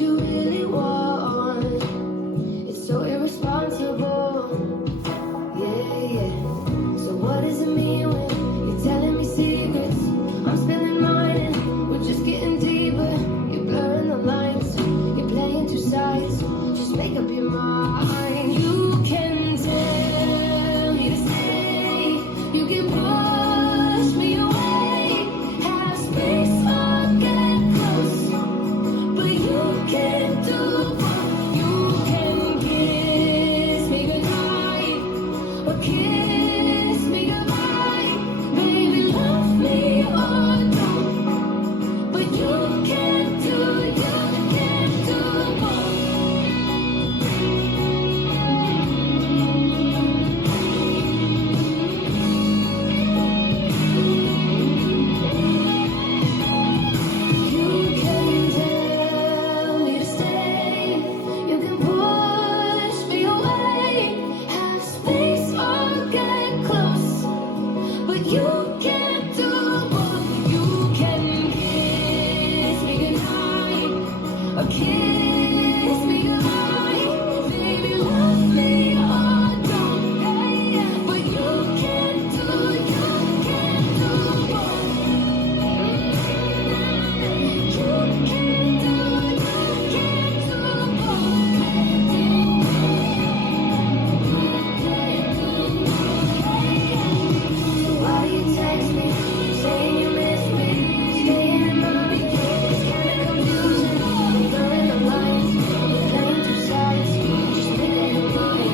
you really want. It's so irresponsible. Yeah, yeah. So what does it mean when you're telling me secrets? I'm spilling mine and we're just getting deeper. You're blurring the lines, you're playing two sides. Just make up your mind. You can tell me to stay, you can push me away, have space or get close, but you can't do both. You can kiss me goodnight or kiss me goodbye. Baby, love me or don't, but you can't do both. You can tell me to stay, you can push me away, have space or get close, but you can't do both. You can kiss me goodnight or kiss me goodbye. Baby, love me or don't, but you can't do both. You can't do Why do you text me, saying you miss me, staying in my weekend? It's kinda confusing, I'm blurring the lines, we're playing two sides, just make up your mind.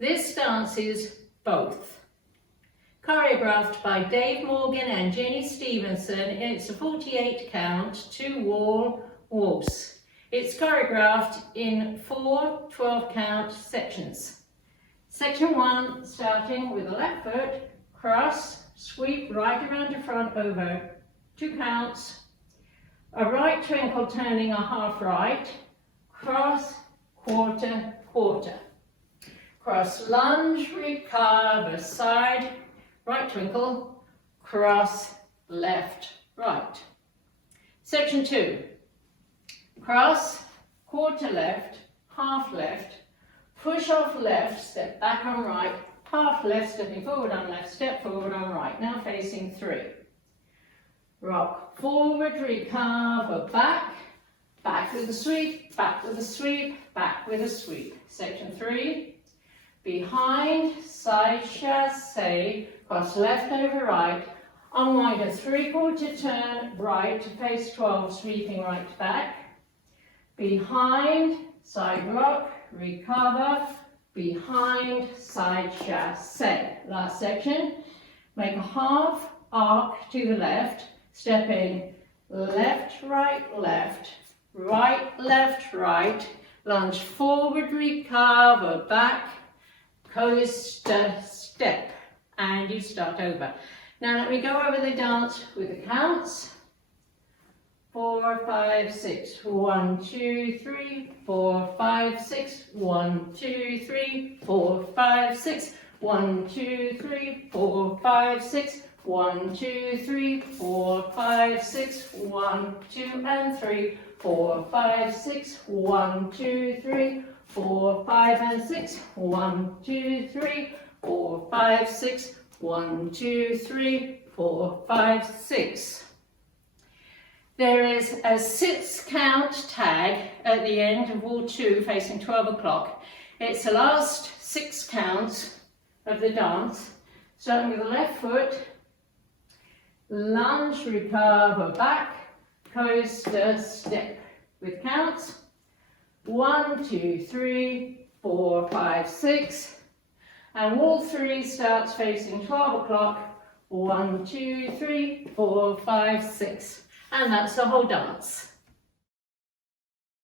This dance is both. Choreographed by Dave Morgan and Jenny Stevenson, it's a 48 count, 2-wall waltz. It's choreographed in 4 12 count sections. Section 1, starting with the left foot, cross, sweep right around the front over 2 counts, a right twinkle turning a half right, cross, quarter, quarter. Cross, lunge, recover, side, right twinkle, cross, left, right. Section 2, cross, quarter left, half left, push off left, step back on right, half left, stepping forward on left, step forward on right. Now facing 3. Rock forward, recover, back, back with a sweep, back with a sweep, back with a sweep. Section 3, behind, side chasse, cross left over right, unwind a 3/4 turn right to face 12, sweeping right back, behind, side rock, recover, behind, side chasse. Last section, make a half arc to the left, step in left, right, left, right, lunge forward, recover, back, coaster step, and you start over. Now let me go over the dance with the counts. 4, 5, 6, 1, 2, 3, 4, 5, 6, 1, 2, 3, 4, 5, 6, 1, 2, 3, 4, 5, 6, 1, 2, 3, 4, 5, 6, 1, 2, and 3, 4, 5, 6, 1, 2, 3, 4, 5, and 6, 1, 2, 3, 4, 5, 6, 1, 2, 3, 4, 5, 6. There is a 6 count tag at the end of wall 2 facing 12 o'clock. It's the last 6 counts of the dance, starting with the left foot, lunge, recover, back, coaster, step, with counts 1, 2, 3, 4, 5, 6, and wall 3 starts facing 12 o'clock, 1, 2, 3, 4, 5, 6, and that's the whole dance.